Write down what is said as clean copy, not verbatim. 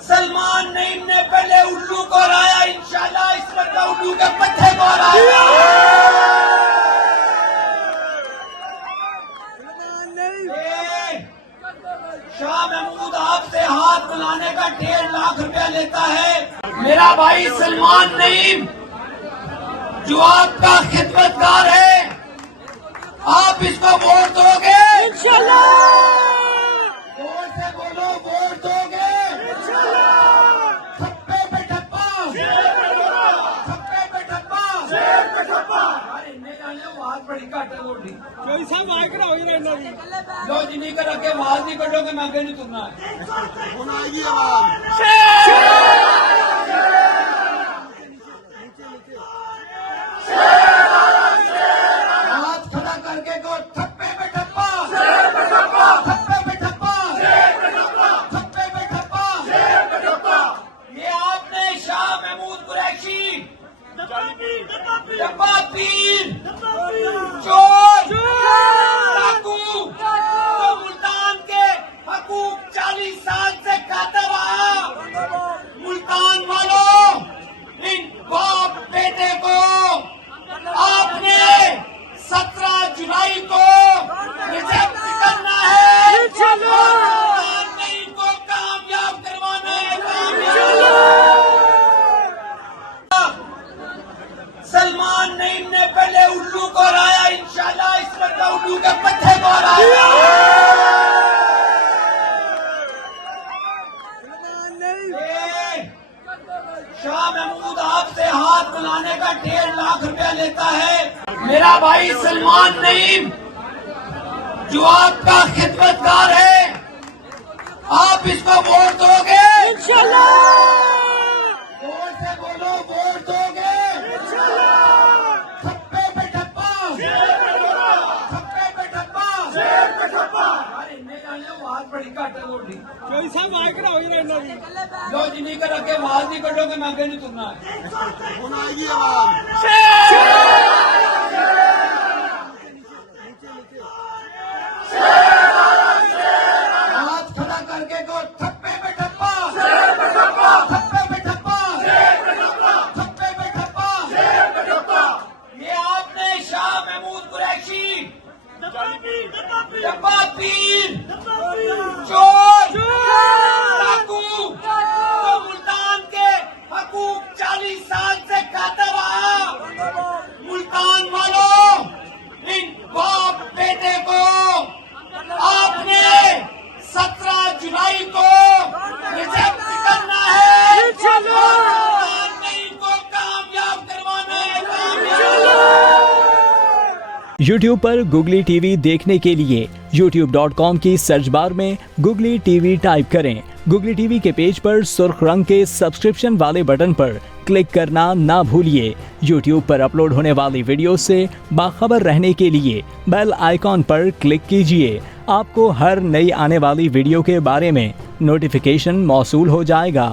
सलमान नईम ने पहले उल्लू को हराया, इंशाल्लाह इस बार उल्लू के पत्ते को हराया। शाह महमूद आपसे हाथ मिलाने का 1.5 लाख रुपया लेता है। मेरा भाई सलमान नईम जो आपका खिदमतगार है, आप इसको वोट दोगे इंशाल्लाह। जोर से बोलो, वोट दोगे इंशाल्लाह। ठप्पे पे ठप्पा, ठप्पे पे ठप्पा। अरे नहीं जाने वो हाथ बड़ी घट है वोट दी। कोई साहब आए करा हो ही रहना जी। लो जी नहीं कर के आवाज नहीं कटोगे, मैं आगे नहीं तुरना आएगी आवाज। हाथ खड़ा करके को ठप्पे पे ठप्पा, ठप्पे पे ठप्पा, ठप्पे पे ठप्पा। ये आपने शाह महमूद कुरैशी, डब्बा पीर, चोर, डाकू, तो मुल्तान के हकूक 40 साल से खाता रहा। मुल्तान वालों, इन बाप बेटे को आपने 17 जुलाई को रिजेक्ट करना है। मुल्तान में इनको कामयाब करवाना है। सलमान नईम ने पहले उल्लू को हराया, इंशाल्लाह इस बार उल्लू के पत्ते को हराया। शाह महमूद आपसे हाथ मिलाने का 1.5 लाख रुपया लेता है। मेरा भाई सलमान नईम जो आपका खिदमतगार है, आप इसको वोट दोगे इंशाल्लाह। जोर से बोलो, वोट दोगे इंशाल्लाह। ठप्पे पे ठप्पा, ठप्पे पे ठप्पा। अरे नहीं जाने वो हाथ बड़ी घट है वोट दी। कोई साहब आए करा हो ही रहना जी। लो जी नहीं कर के आवाज नहीं कटोगे, मैं आगे नहीं तुरना आएगी आवाज। हाथ खड़ा करके को ठप्पे पे ठप्पा, ठप्पे पे ठप्पा, ठप्पे पे ठप्पा। ये आपने शाह महमूद कुरैशी, डब्बा पीर, चोर, डाकू, तो मुल्तान के हकूक 40 साल से खाता रहा। मुल्तान वालों, इन बाप बेटे को आपने 17 जुलाई को रिजेक्ट करना है। मुल्तान में इनको कामयाब करवाना है। YouTube पर गुगली टीवी देखने के लिए youtube.com की सर्च बार में गुगली टीवी टाइप करें। गुगली टीवी के पेज पर सुर्ख रंग के सब्सक्रिप्शन वाले बटन पर क्लिक करना ना भूलिए। YouTube पर अपलोड होने वाली वीडियो से बाखबर रहने के लिए बेल आइकॉन पर क्लिक कीजिए। आपको हर नई आने वाली वीडियो के बारे में नोटिफिकेशन मौसूल हो जाएगा।